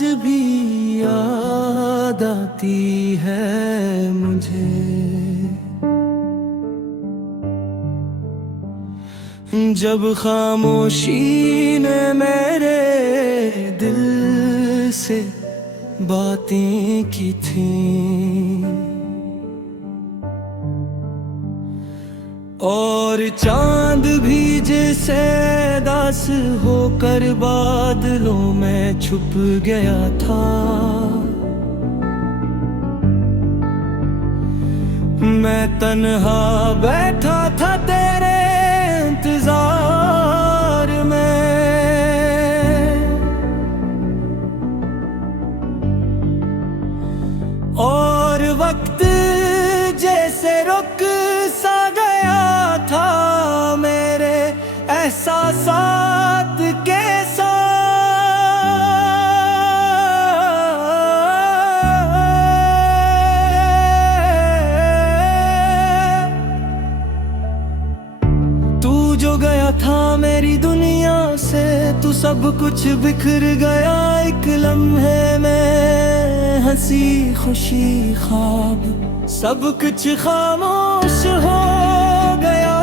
आज भी याद आती है मुझे, जब खामोशी ने मेरे दिल से बातें की थीं, और चांद भी जैसे दास होकर बादलों में छुप गया था। मैं तन्हा बैठा था तेरे इंतजार में, और वक्त जैसे रुक सा गया था मेरे एहसासात के साथ। तू जो गया था मेरी दुनिया से, तू सब कुछ बिखर गया एक लम्हे में। हंसी खुशी ख्वाब सब कुछ खामोश हो गया,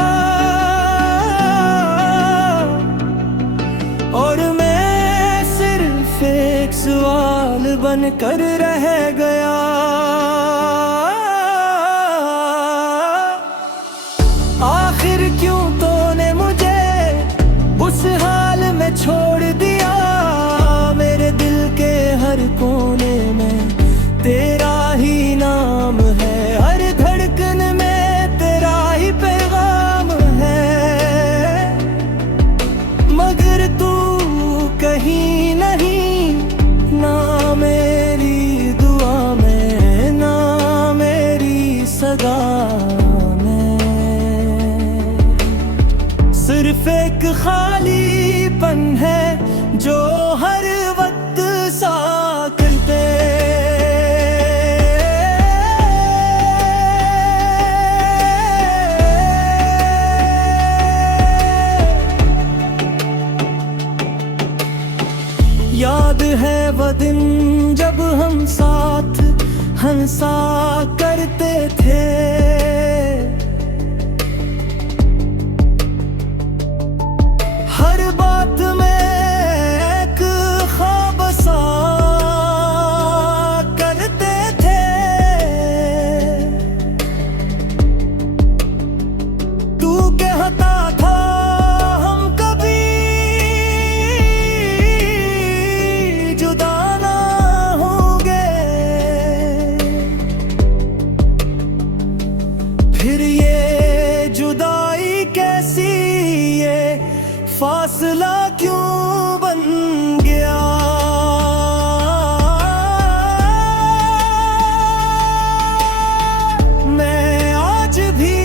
और मैं सिर्फ एक सवाल बनकर रह गया। आखिर क्यों तूने मुझे उस हाल में छोड़ दिया? मेरे दिल के हर कोने में तेरा ही नाम है, हर धड़कन में तेरा ही पैगाम है। मगर तू कहीं नहीं, ना मेरी दुआ में, ना मेरी सदा में। सिर्फ एक खालीपन है जो हर वक्त साथ दे। याद है वो दिन जब हम साथ हंसा करते थे, हर बात में एक ख्वाब सा करते थे। तू कहता था हम कभी फिर ये जुदाई कैसी, ये फासला क्यों बन गया? मैं आज भी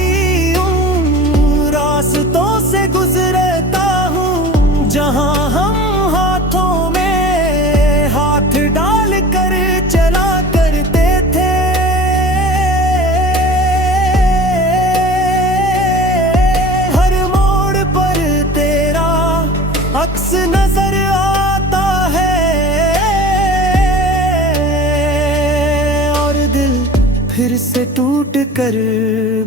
उन रास्तों से गुजरता हूँ जहाँ हम हाथों में हाथ डाल कर चला करते थे। अक्स नजर आता है और दिल फिर से टूट कर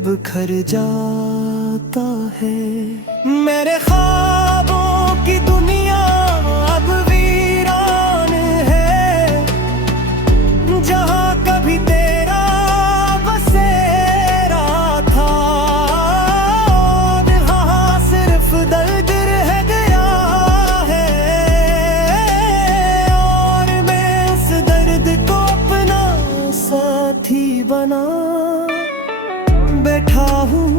बिखर जाता है। मेरे ख्वाबों की दुनिया अब वीरान है, जहाँ कभी तेरा बसेरा था। यहाँ सिर्फ दर्द रह गया है, और मैं उस दर्द को अपना साथी बना बैठा हूँ।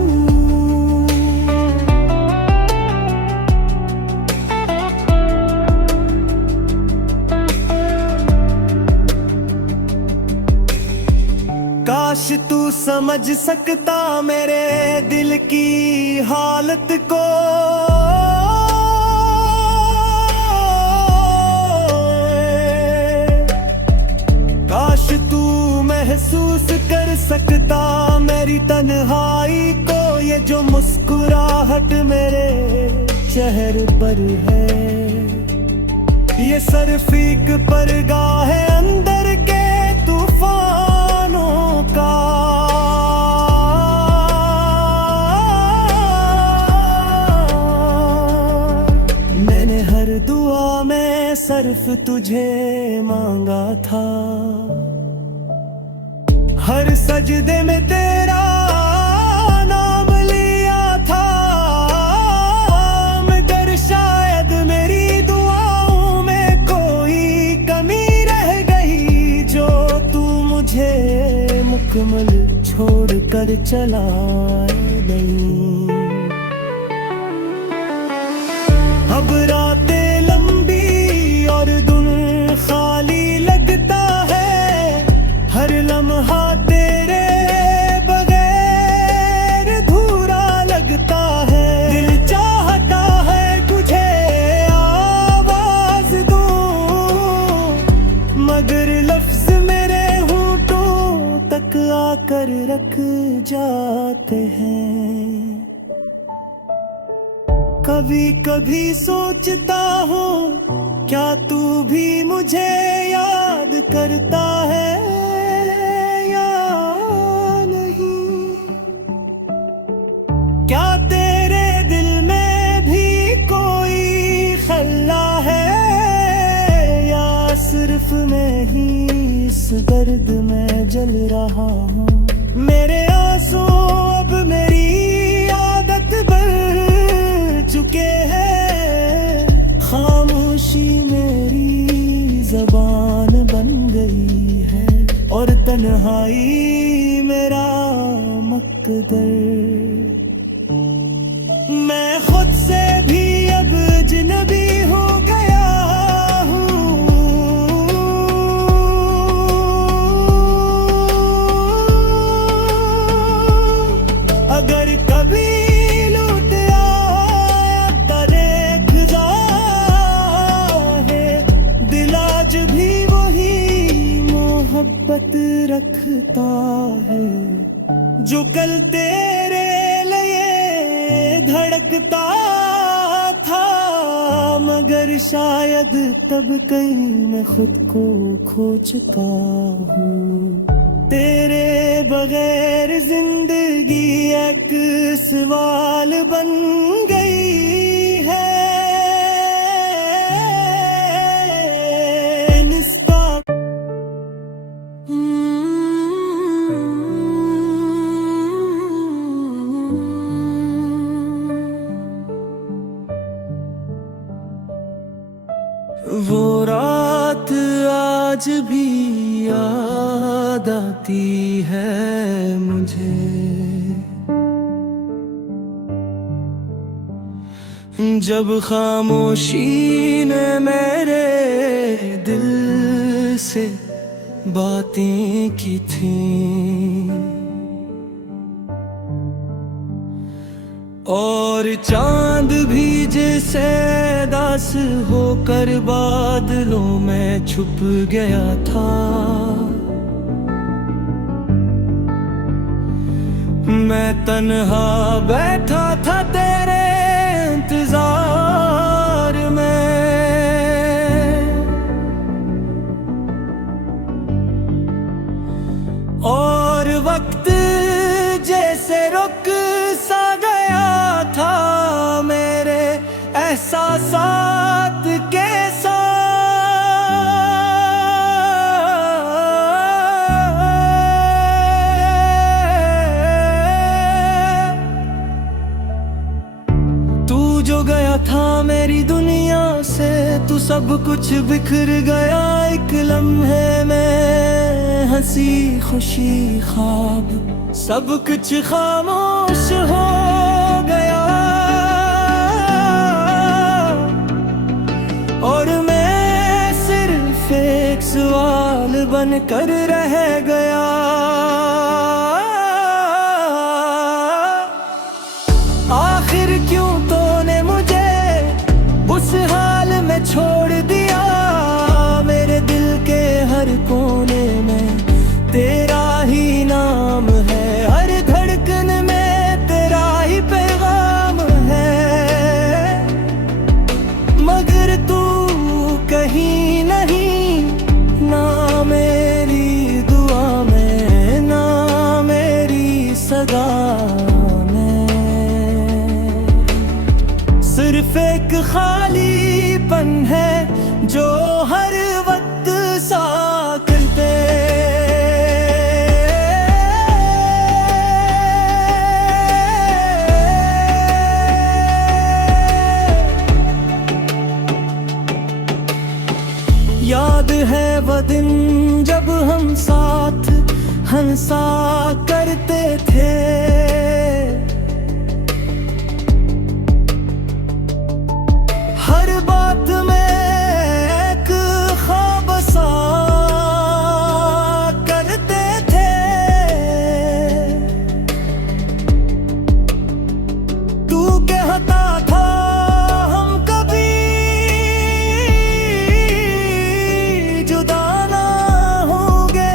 काश तू समझ सकता मेरे दिल की हालत को, काश तू महसूस कर सकता मेरी तन्हाई को। ये जो मुस्कुराहट मेरे चेहरे पर है, ये सिर्फ एक परगाह सिर्फ तुझे मांगा था। हर सजदे में तेरा नाम लिया था, मगर शायद मेरी दुआओं में कोई कमी रह गई, जो तू मुझे मुकम्मल छोड़ कर चला नहीं। अब रातें लंबी और दिन खाली लगता है, हर लम्हा तेरे बगैर अधूरा लगता है। दिल चाहता है तुझे आवाज दूं, मगर लफ्ज मेरे होठों तक आकर रख जाते हैं। कभी कभी सोचता हूँ, क्या तू भी मुझे याद करता है या नहीं? क्या तेरे दिल में भी कोई खल्ला है, या सिर्फ मैं ही इस दर्द में जल रहा हूँ? मेरे आंसू अब मेरी आदत बन चुके हैं, खामोशी मेरी ज़बान बन गई है, और तन्हाई मेरा मक़दर। मैं खुद से भी अब अजनबी हो गया हूँ। अगर कभी रखता है, जो कल तेरे लिए धड़कता था, मगर शायद तब कहीं मैं खुद को खो चुका हूँ। तेरे बगैर जिंदगी एक सवाल बन गई है। वो रात आज भी याद आती है मुझे, जब खामोशी ने मेरे दिल से बातें की थीं, और चांद भी जैसे दास होकर बादलों में छुप गया था। मैं तन्हा बैठा था तेरे इंतजार में, और वक्त जैसे रुक सा गया था मेरे एहसासात के साथ। तू जो गया था मेरी दुनिया से, तू सब कुछ बिखर गया एक लम्हे में। हंसी खुशी ख्वाब सब कुछ खामोश हो गया, और मैं सिर्फ एक सवाल बनकर रह गया। आखिर क्यों तूने मुझे उस हाल में छोड़ दिया? मेरे दिल के हर कोने में तेरा ही नाम है, हर धड़कन में तेरा ही पैगाम है, मगर तू कहीं नहीं, ना मेरी दुआ में, ना मेरी सदा में। सिर्फ एक खालीपन है जो हर हंसा करते थे। हर बात में एक ख्वाब सा करते थे। तू कहता था हम कभी जुदा ना होंगे,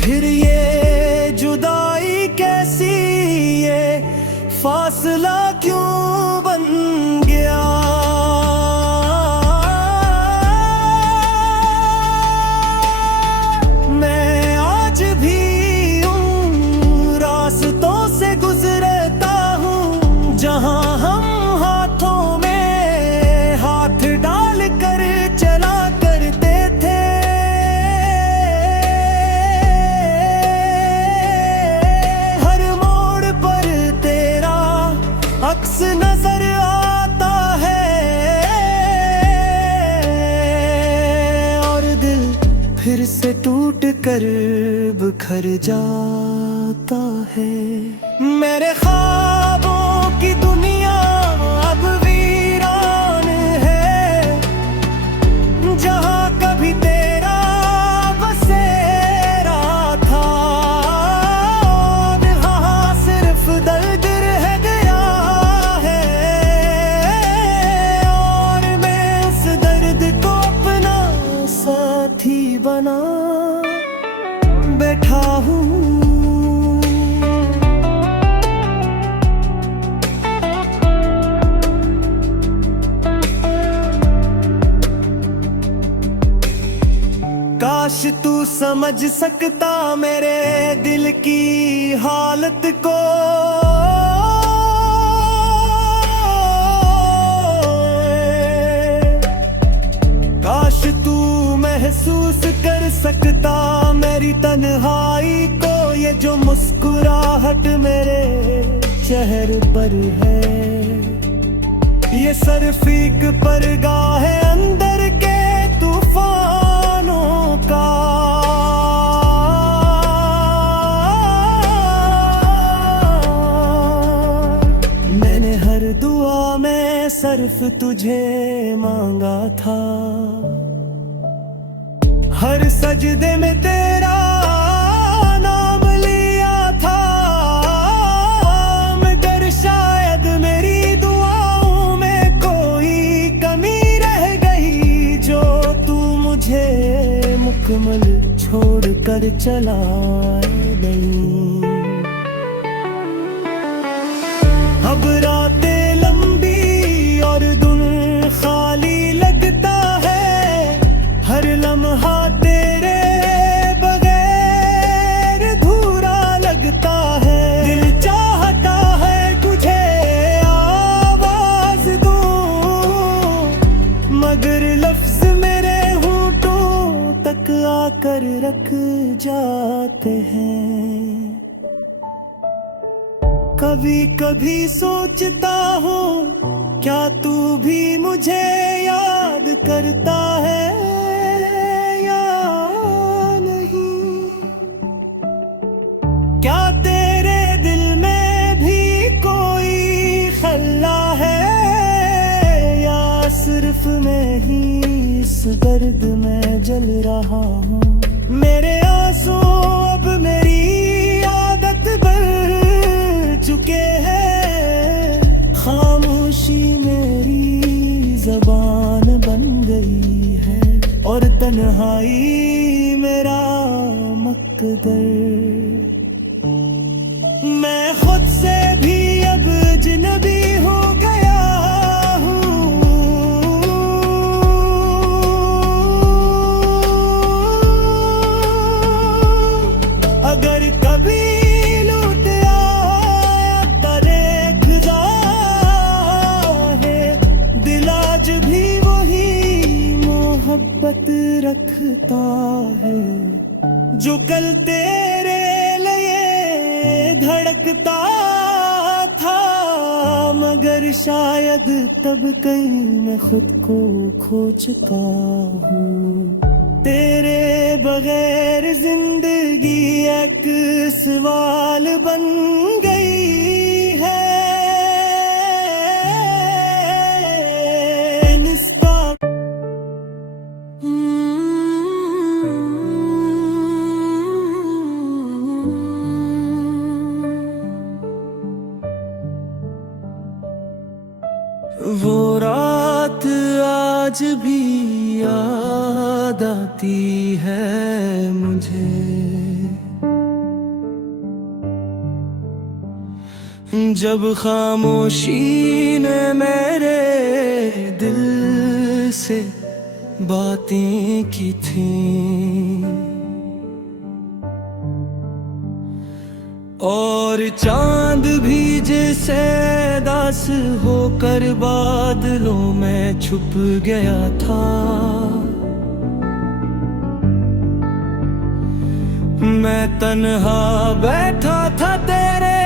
फिर ये जुदाई कैसी, ये फासला क्यों बन गया। मैं आज भी उन रास्तों से गुजरता हूँ जहाँ हम हाथों में हाथ डाल कर चला करते थे। हर मोड़ पर तेरा अक्स नजर आता है और दिल फिर से टूट कर बिखर जाता है। मेरे ख्वाबों की दुनिया अब वीरान है, जहाँ कभी तेरा बसेरा था। यहाँ सिर्फ दर्द रह गया है और मैं इस दर्द को अपना साथी बना बैठा हूँ। काश तू समझ सकता मेरे दिल की हालत को। काश तू महसूस कर सकता मेरी तन्हाई को। ये जो मुस्कुराहट मेरे चेहरे पर है, ये सिर्फ एक परगाह है अंदर के तूफानों का। मैंने हर दुआ में सिर्फ तुझे मांगा था, हर सजदे में तेरा नाम लिया था। मगर शायद मेरी दुआओं में कोई कमी रह गई जो तू मुझे मुकम्मल छोड़ कर चला गई। अब रातें लंबी और दिन खाली लगता है, हर लम्हा तेरे बगैर अधूरा लगता है। दिल चाहता है तुझे आवाज दूं, मगर लफ्ज मेरे होठों तक आकर रख जाते हैं। कभी कभी सोचता हूँ क्या तू भी मुझे याद करता है या नहीं। क्या तेरे दिल में भी कोई खल्ला है या सिर्फ मैं ही इस दर्द में जल रहा हूँ। मेरे आंसू अब मेरी आदत बन चुके हैं, खामोशी मेरी जबान बन गई है और तन्हाई मेरा मकदर। मैं खुद से भी अब अजनबी हो गया हूँ। अगर कभी रखता है जो कल तेरे लिए धड़कता था, मगर शायद तब कहीं मैं खुद को खो चुका हूँ। तेरे बगैर जिंदगी एक सवाल बन गई है। निस्ता वो रात आज भी याद आती है मुझे, जब खामोशी ने मेरे दिल से बातें की थीं, और चांद भी जैसे दास होकर बादलों में छुप गया था। मैं तन्हा बैठा था तेरे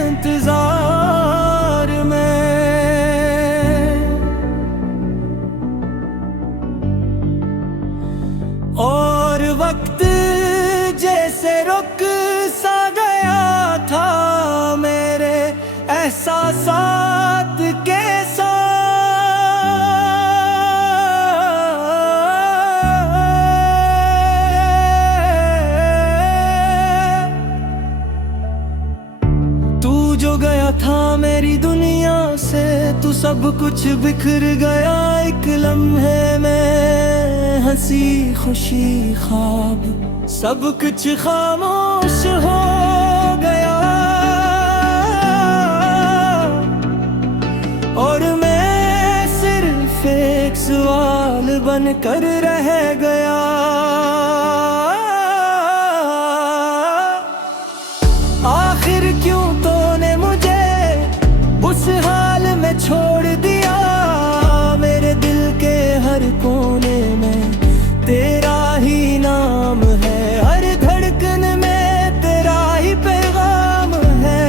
इंतजार में, और वक्त जैसे रुक सा गया था मेरे एहसासात के साथ। तू जो गया था मेरी दुनिया से, तू सब कुछ बिखर गया एक लम्हे में। हंसी खुशी ख्वाब सब कुछ खामोश हो गया, और मैं सिर्फ एक सवाल बनकर रह गया। आखिर क्यों तूने मुझे उस हाल में छोड़ दिया? मेरे दिल के हर कोने में तेरा ही नाम है, हर धड़कन में तेरा ही पैगाम है।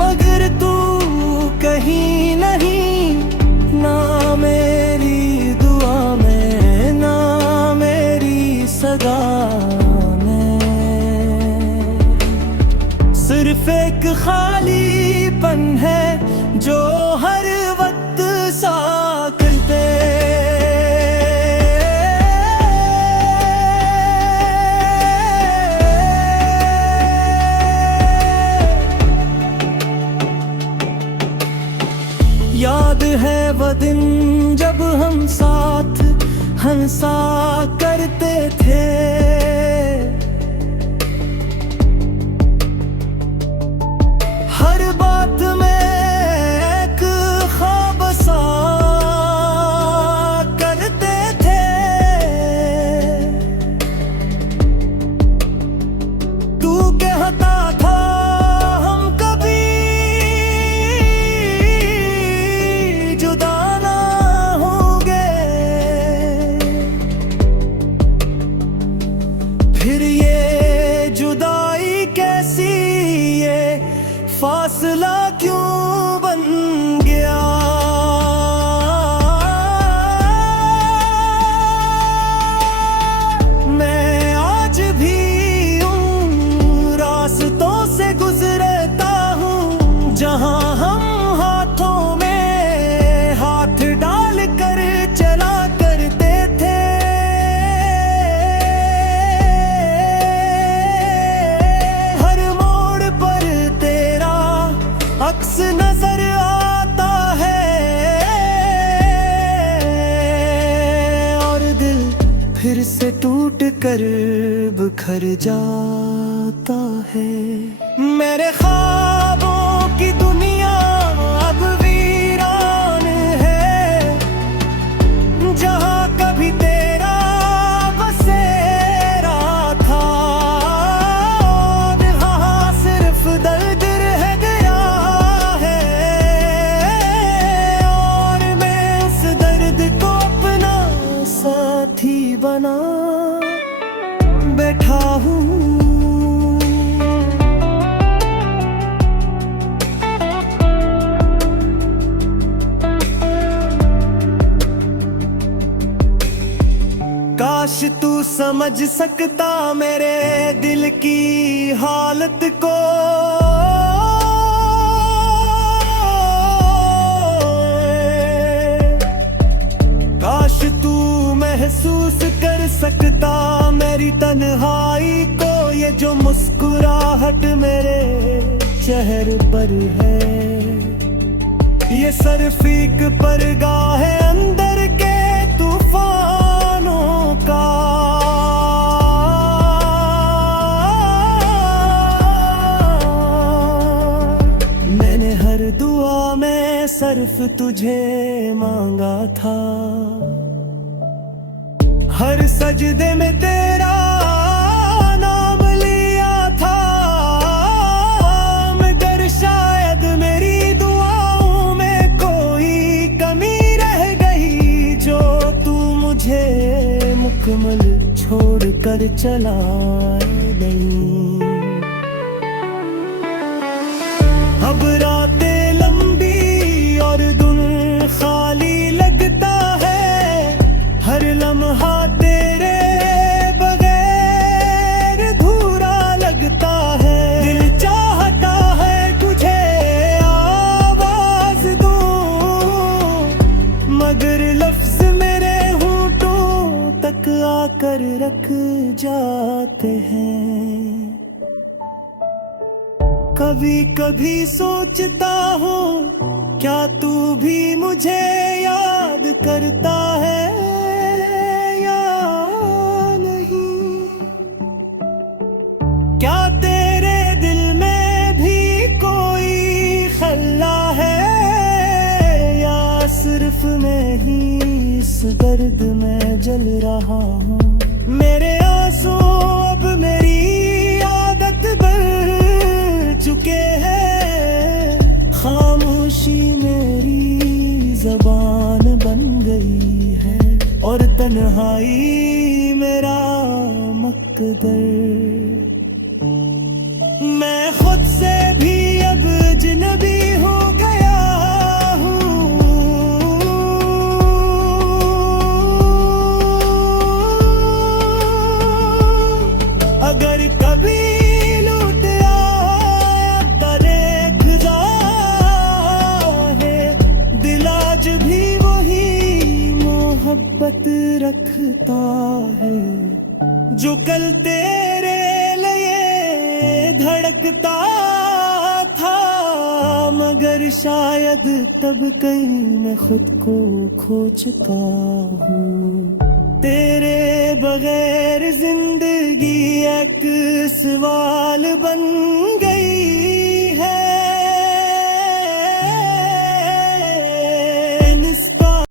मगर तू कहीं नहीं, ना मेरी दुआ में, ना मेरी सदा में। सिर्फ एक खालीपन है जो हर वक्त सा करते। याद है वो दिन जब हम साथ हंसा करते थे, हर बात में एक ख्वाब सा करते थे। तू कहता था हम कभी जुदा ना होंगे, फिर ये जुदाई कैसी, ये फासला क्यों बन गया? मैं आज भी उन रास्तों से गुजरता हूँ जहाँ हम हाथों में हाथ डाल कर चला करते थे। हर मोड़ पर तेरा अक्स नजर आता है, और दिल फिर से टूट कर बिखर जाता है। मेरे ख्वाबों की दुनिया अब वीरान है, जहाँ कभी तेरा बसेरा था। यहाँ सिर्फ दर्द रह गया है, और मैं उस दर्द को अपना साथी बना बैठा हूँ। काश तू समझ सकता मेरे दिल की हालत को। काश तू महसूस कर सकता मेरी तन्हाई को। ये जो मुस्कुराहट मेरे चेहरे पर है, ये सिर्फ एक परगाह है अंदर के तूफानों का। मैंने हर दुआ में सिर्फ तुझे मांगा था, हर सजदे में तेरा नाम लिया था। मगर शायद मेरी दुआओं में कोई कमी रह गई, जो तू मुझे मुकम्मल छोड़ कर चला नहीं। अब रातें लंबी और दिन खाली लगता है, हर लम्हा तेरे बगैर अधूरा लगता है। दिल चाहता है तुझे आवाज दूं, मगर लफ्ज मेरे होंठों तक आकर रख जाते हैं। कभी कभी सोचता हूँ क्या तू भी मुझे याद करता है या नहीं। क्या तेरे दिल में भी कोई खल्ला है, या सिर्फ मैं ही इस दर्द में जल रहा हूँ। मेरे आंसू अब मेरी आदत बन चुके हैं, खामोशी मेरी ज़बान बन गई है, और तन्हाई मेरा मकदर। मैं खुद से भी अब अजनबी हो गया हूँ। अगर कभी रखता है जो कल तेरे लिए धड़कता था। मगर शायद तब कहीं मैं खुद को खो चुका हूँ। तेरे बगैर जिंदगी एक सवाल बन गई।